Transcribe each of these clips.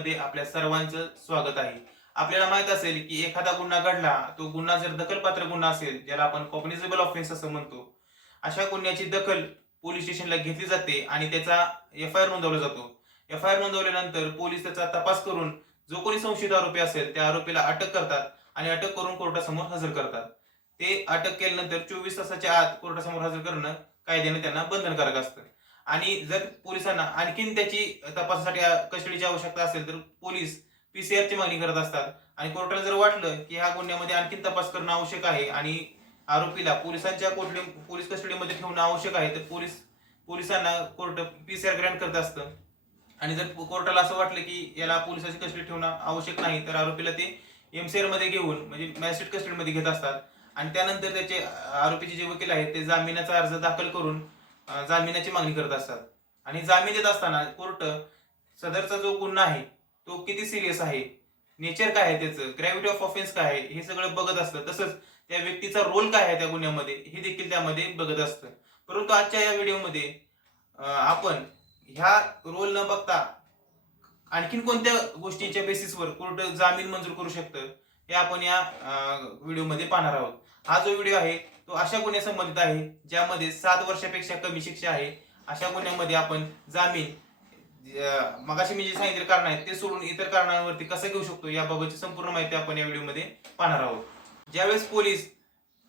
मध्ये आपल्या सर्वांचं स्वागत आहे. आपल्याला माहीत असेल की एखादा गुन्हा घडला तो गुन्हा जर दखलपात्र गुन्हा असेल ज्याला आपण कॉग्निझेबल ऑफेन्स असं म्हणतो अशा गुन्ह्याची दखल पोलीस स्टेशनला घेतली जाते आणि त्याचा एफ आय आर नोंदवला जातो. एफ आय आर नोंदवल्यानंतर पोलीस त्याचा तपास करून जो कोणी संशयित आरोपी असेल त्या आरोपीला अटक करतात आणि अटक करून कोर्टासमोर हजर करतात. ते अटक केल्यानंतर चोवीस तासाच्या आत कोर्टासमोर हजर करणं कायद्याने त्यांना बंधनकारक असतं. आणि जर पोलिसांना आणखीन त्याची तपासासाठी कस्टडीची आवश्यकता असेल तर पोलीस पीसीआर ची मागणी करत असतात. आणि कोर्टाला जर वाटलं की ह्या गुन्ह्यामध्ये आणखीन तपास करणं आवश्यक आहे आणि आरोपीला पोलिसांच्या कोठडी पोलीस कस्टडीमध्ये ठेवणं आवश्यक आहे तर पोलीस पोलिसांना कोर्ट पीसीआर ग्रँट करत असतं. आणि जर कोर्टाला असं वाटलं की याला पोलिसाची कस्टडी ठेवणं आवश्यक नाही तर आरोपीला ते एमसीआरमध्ये घेऊन म्हणजे मॅजिस्ट्रेट कस्टडीमध्ये घेत असतात. आणि त्यानंतर त्याचे आरोपीचे जे वकील आहेत ते जामिनाचा अर्ज दाखल करून जामिनाची मागणी करत असतात. आणि जामीन देत असताना कोर्ट सदरचा जो गुन्हा आहे तो किती सिरियस आहे? नेचर काय आहे त्याचं? ग्रॅव्हिटी ऑफ ऑफेन्स काय आहे? हे सगळं बघत असतं तसंच त्या व्यक्तीचा रोल काय आहे त्या गुन्ह्यामध्ये? हे देखील त्यामध्ये बघत असतं. परंतु आजच्या या व्हिडिओमध्ये आपण ह्या रोल न बघता आणखीन कोणत्या गोष्टींच्या बेसिसवर कोर्ट जामीन मंजूर करू शकतं? हे आपण या व्हिडिओमध्ये पाहणार आहोत. हा जो व्हिडिओ आहे तो अशा गुन्ह्या संबंधित आहे ज्यामध्ये सात वर्षापेक्षा कमी शिक्षा आहे. अशा गुन्ह्यामध्ये आपण जामीन मगाशी मी जे सांगितले कारण आहेत ते सोडून इतर कारणांवरती कसं घेऊ शकतो याबाबतची संपूर्ण माहिती आपण या व्हिडिओमध्ये पाहणार आहोत. ज्यावेळेस पोलीस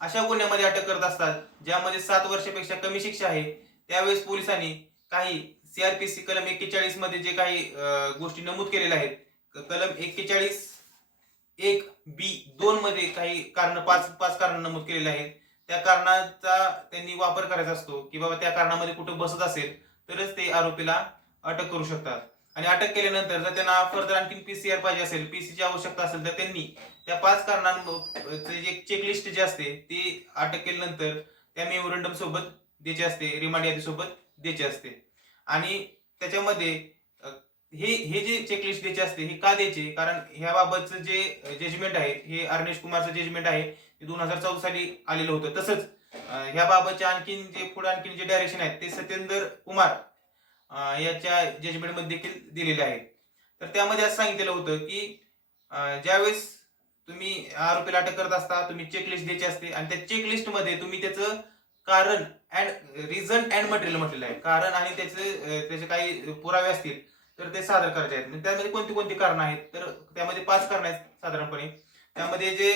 अशा गुन्ह्यामध्ये अटक करत असतात ज्यामध्ये सात वर्षापेक्षा कमी शिक्षा आहे त्यावेळेस पोलिसांनी काही सीआरपीसी कलम एक्केचाळीसमध्ये जे काही गोष्टी नमूद केलेल्या आहेत कलम एक्केचाळीस एक बी दोन मध्ये काही कारण पाच पाच कारण नमूद केलेले आहेत. त्या कारणाचा त्यांनी वापर करायचा असतो की बाबा त्या कारणामध्ये कुठं बसत असेल तरच ते आरोपीला अटक करू शकतात. आणि अटक केल्यानंतर जर त्यांना फर्दर आणखी पीसीआर पाहिजे असेल पीसीची आवश्यकता असेल तर त्यांनी त्या पाच कारणांचे जे चेकलिस्ट जे असते ते अटक केल्यानंतर त्या मेमोरंडम सोबत द्यायची असते रिमांड यादी सोबत द्यायची असते. आणि त्याच्यामध्ये हे हे जे चेकलिस्ट द्यायची असते हे का द्यायचे? कारण ह्याबाबतचं जे जजमेंट आहे हे अर्नेश कुमारचं जजमेंट आहे ते दोन हजार चौदा साली आलेलं होतं. तसंच ह्या ह्याबाबतचे आणखीन जे पुढे आणखीन जे डायरेक्शन आहेत ते सत्येंद्र कुमार याच्या जजमेंटमध्ये देखील दिलेले आहे तर त्यामध्ये असं सांगितलेलं होतं की ज्यावेळेस तुम्ही आरोपीला अटक करत असता तुम्ही चेकलिस्ट द्यायची असते आणि त्या चेकलिस्टमध्ये तुम्ही त्याचं कारण अँड रिझन अँड मटेरियल म्हटलेलं आहे. कारण आणि त्याचे त्याचे काही पुरावे असतील. तर ते सादर करायचे आहेत. म्हणजे त्यामध्ये कोणती कोणती कारण आहेत? तर त्यामध्ये पाच कारण आहेत साधारणपणे. त्यामध्ये जे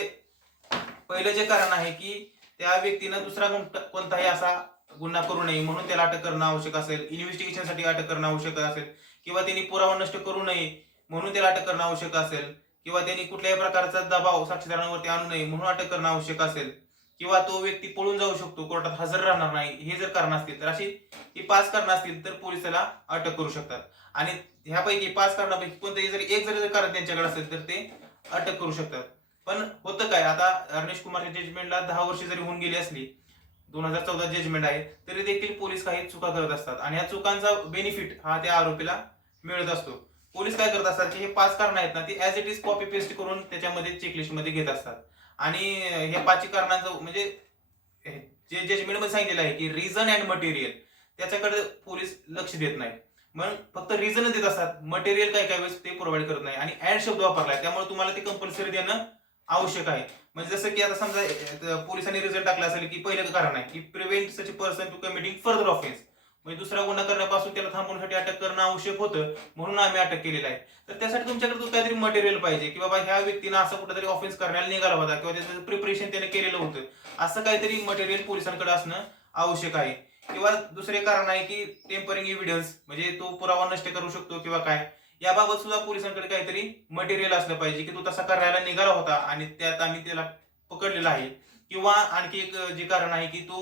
पहिलं जे कारण आहे की त्या व्यक्तीनं दुसरा कोणताही असा गुन्हा करू नये म्हणून त्याला अटक करणं आवश्यक असेल. इन्व्हेस्टिगेशनसाठी अटक करणं आवश्यक असेल. किंवा त्यांनी पुरावा नष्ट करू नये म्हणून त्याला अटक करणं आवश्यक असेल. किंवा त्यांनी कुठल्याही प्रकारचा दबाव साक्षीदारांवरती आणू नये म्हणून अटक करणं आवश्यक असेल. किंवा तो व्यक्ती पळून जाऊ शकतो कोर्टात हजर राहणार नाही हे जर कारण असतील तर अशी ही पाच कारण असतील तर पोलिसाला त्याला अटक करू शकतात. आणि ह्यापैकी पाच कारणापैकी कोणतंही जर एक जरी कारण त्यांच्याकडे असेल तर ते अटक करू शकतात. पण होतं काय आता अर्नेश कुमारच्या जजमेंटला दहा वर्ष जरी होऊन गेली असली दोन हजार चौदा जजमेंट आहे तरी देखील पोलीस काही चुका करत असतात. आणि ह्या चुकांचा बेनिफिट हा त्या आरोपीला मिळत असतो. पोलीस काय करत असतात की हे पाच कारण आहेत ना ते as it is copy paste करून त्याच्यामध्ये चेकलिस्टमध्ये घेत असतात. आणि हे पाचीकरणाचं म्हणजे जे जजमेंटमध्ये सांगितलेलं आहे की रिझन अँड मटेरियल त्याच्याकडे पोलीस लक्ष देत नाही. मग फक्त रिझन देत असतात. मटेरियल काय काय वेळेस ते प्रोव्हाइड करत नाही. आणि ऍड शब्द वापरलाय. त्यामुळे तुम्हाला ते कंपल्सरी देणं आवश्यक आहे. म्हणजे जसं की आता समजा पोलिसांनी रिझल्ट टाकला असेल की पहिलं कारण आहे की prevent such person to committing further offence म्हणजे दुसरा गुन्हा करण्यापासून त्याला थांबवण्यासाठी अटक करणं आवश्यक होतं म्हणून आम्ही अटक केलेलं आहे. तर त्यासाठी तुमच्याकडे काहीतरी मटेरियल पाहिजे की बाबा ह्या व्यक्तीनं असं कुठेतरी ऑफेन्स करण्याला निघाला होता किंवा त्याचं प्रिपरेशन त्याने केलेलं होतं. असं काहीतरी मटेरियल पोलिसांकडे असणं आवश्यक आहे. किंवा दुसरे कारण आहे की टेम्परिंग एव्हिडन्स म्हणजे तो पुरावा नष्ट करू शकतो किंवा काय याबाबत सुद्धा पोलिसांकडे काहीतरी मटेरियल असलं पाहिजे की तो तसा करायला निघाला होता आणि त्यात आम्ही त्याला पकडलेला आहे. किंवा आणखी एक जे कारण आहे की तो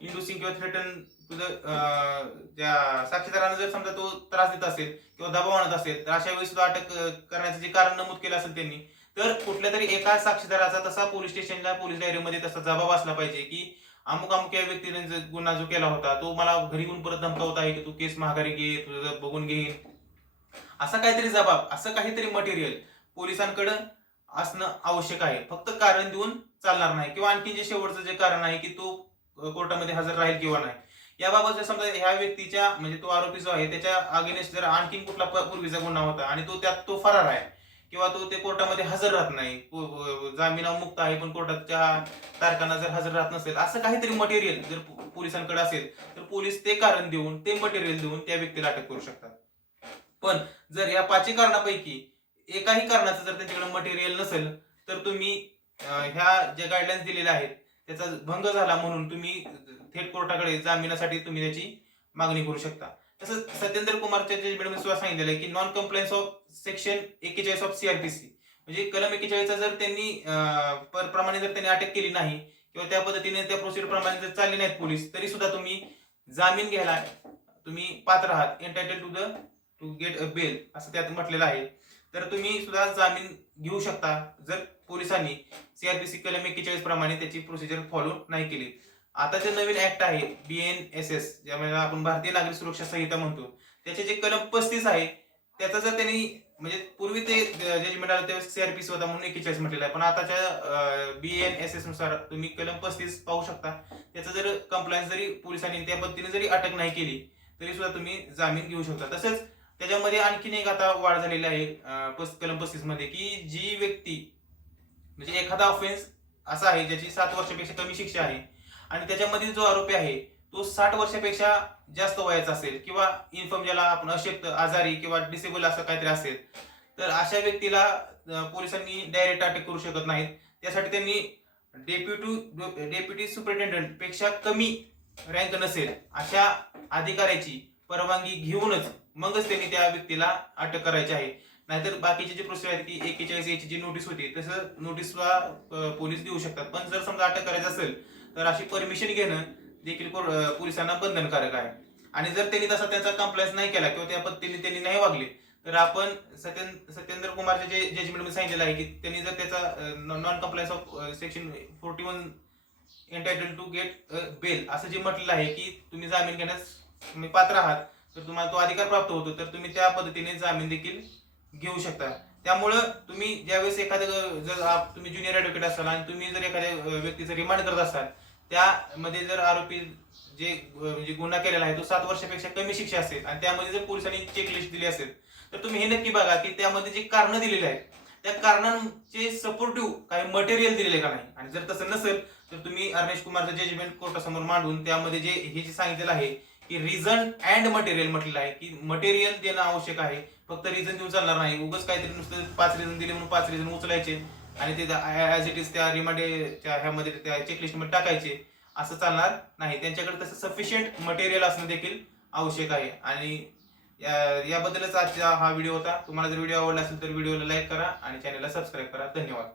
इंडुसिंग किंवा थ्रेटन तुझं त्या साक्षीदारांना जर समजा तो त्रास देत असेल किंवा दबाव आणत असेल तर अशा वेळी सुद्धा अटक करण्याचं जे कारण नमूद केलं असेल त्यांनी तर कुठल्या तरी एका साक्षीदाराचा तसा पोलीस स्टेशनला पोलीस डायरीमध्ये तसा जबाब असला पाहिजे की अमुक अमुक या व्यक्तीने गुन्हा जो केला होता तो मला घरी येऊन परत धमकावत आहे की तू केस माघारी घे तुझं बघून घेईन असा काहीतरी जबाब असं काहीतरी मटेरियल पोलिसांकडं असणं आवश्यक आहे. फक्त कारण देऊन चालणार नाही. किंवा आणखी जे शेवटचं जे कारण आहे की तो कोर्टामध्ये हजर राहील किंवा नाही. याबाबत जर समजा ह्या व्यक्तीच्या म्हणजे तो आरोपी जो आहे त्याच्या अगेन्स्ट जर आणखी कुठला पूर्वीचा गुन्हा होता आणि तो त्यात तो फरार आहे किंवा तो ते कोर्टामध्ये हजर राहत नाही जामिनावर मुक्त आहे पण कोर्टाच्या तारखांना जर हजर राहत नसेल असं काहीतरी मटेरियल जर पोलिसांकडे असेल तर पोलीस ते कारण देऊन ते मटेरियल देऊन त्या व्यक्तीला अटक करू शकतात. पण जर या पाचही कारणापैकी एकाही कारणाचं जर त्यांच्याकडे मटेरियल नसेल तर तुम्ही ह्या ज्या गाईडलाईन्स दिलेल्या आहेत त्याचा भंग झाला म्हणून तुम्ही थेट कोर्टाकडे जामिनासाठी तुम्ही त्याची मागणी करू शकता. तसंच सत्येंद्र कुमारच्या जजमेंटमध्ये सुद्धा सांगितलेलं आहे की नॉन कम्प्लायन्स ऑफ सेक्शन एक्केचाळीस ऑफ सीआरपीसी म्हणजे कलम एक्केचाळीसचा जर त्यांनी पर- प्रमाणे जर त्यांनी अटक केली नाही किंवा त्या पद्धतीने त्या प्रोसिजर प्रमाणे जर चालले नाहीत पोलीस तरी सुद्धा तुम्ही जामीन घ्यायला तुम्ही पात्र आहात. Entitled to the to get a bail असं त्यात म्हटलेलं आहे. तर तुम्ही सुद्धा जामीन घेऊ शकता जर पोलिसांनी सीआरपीसी कलम एक्केचाळीस प्रमाणे त्याची प्रोसिजर फॉलो नाही केली. आता जे नवीन ऍक्ट आहे बी एन एस एस ज्यामध्ये आपण भारतीय नागरिक सुरक्षा संहिता म्हणतो त्याचे जे कलम पस्तीस आहे त्याचा जर त्यांनी म्हणजे पूर्वी ते जजमेंट आलं तेव्हा सीआरपीसी होता म्हणून एकेचाळीस म्हटलेलं आहे. पण आताच्या बी एन एस एसनुसार तुम्ही कलम पस्तीस पाहू शकता. त्याचा जर कंप्लायन्स जरी पोलिसांनी त्या पद्धतीने जरी अटक नाही केली तरी सुद्धा तुम्ही जामीन घेऊ शकता. तसंच त्याच्यामध्ये आणखीन एक आता वाढ झालेली आहे पस- कलम पस्तीसमध्ये की जी व्यक्ती म्हणजे एखादा ऑफेन्स असा आहे ज्याची सात वर्षापेक्षा कमी शिक्षा आहे आणि त्याच्यामधील जो आरोपी आहे तो साठ वर्षापेक्षा जास्त वयाचा असेल किंवा इन्फॉर्म ज्याला आपण अशक्त आजारी किंवा डिसेबल असं काहीतरी असेल तर अशा व्यक्तीला पोलिसांनी डायरेक्ट अटक करू शकत नाहीत. त्यासाठी त्यांनी डेप्युटी डेप्युटी सुपरिटेंडंटपेक्षा कमी रँक नसेल अशा अधिकाऱ्याची परवानगी घेऊनच मगच त्यांनी त्या व्यक्तीला अटक करायची आहे. नाहीतर बाकीचे जे प्रोसेस आहेत की एकेचाळीस याची जी नोटीस होती तसं नोटीस पोलीस देऊ शकतात. पण जर समजा अटक करायचं असेल तर अशी परमिशन घेणं देखील पोलिसांना बंधनकारक आहे. आणि जर त्यांनी तसा त्यांचा कंप्लायन्स नाही केला किंवा त्या पद्धतीने त्यांनी नाही वागले तर आपण सत्येंद्र सत्येंद्र कुमारच्या जे जजमेंटमध्ये सांगितलेलं आहे की त्यांनी जर त्याचा non compliance of section forty one entitled to get bail असं जे म्हटलेलं आहे की तुम्ही जामीन घेण्यास तुम्ही पात्र आहात तर तुम्हाला तो अधिकार प्राप्त होतो तर तुम्ही त्या पद्धतीने जामीन देखील घेऊ शकता. त्यामुळं तुम्ही ज्यावेळेस एखादं जर तुम्ही ज्युनियर ॲडव्होकेट असाल आणि तुम्ही जर एखाद्या व्यक्तीचं रिमांड करत असाल त्यामध्ये जर आरोपी जे म्हणजे गुन्हा केलेला आहे तो सात वर्षापेक्षा कमी शिक्षा असेल आणि त्यामध्ये जर पोलिसांनी चेकलिस्ट दिली असेल तर तुम्ही हे नक्की बघा की त्यामध्ये जे कारण दिलेले आहेत त्या कारणांचे सपोर्टिव्ह काही मटेरियल दिलेले का नाही? आणि जर तसं नसेल तर तुम्ही अर्नेश कुमारचं जजमेंट कोर्टासमोर मांडून त्यामध्ये जे हे जे सांगितलेलं आहे की रिझन अँड मटेरियल म्हटलेलं आहे की मटेरियल देणं आवश्यक आहे फक्त रिझन देऊन चालणार नाही उगाच काहीतरी नुसतं पाच रिझन दिले म्हणून पाच रिझन उचलायचे. आणि ते ॲज इट इज त्या रिमांडच्या ह्यामध्ये त्या चेकलिस्टमध्ये टाकायचे. असं चालणार नाही. त्यांच्याकडे तसं सफिशियंट मटेरियल असणं देखील आवश्यक आहे. आणि याबद्दलच आजचा हा व्हिडिओ होता. तुम्हाला जर व्हिडिओ आवडला असेल तर व्हिडिओला लाईक करा आणि चॅनलला सबस्क्राईब करा. धन्यवाद.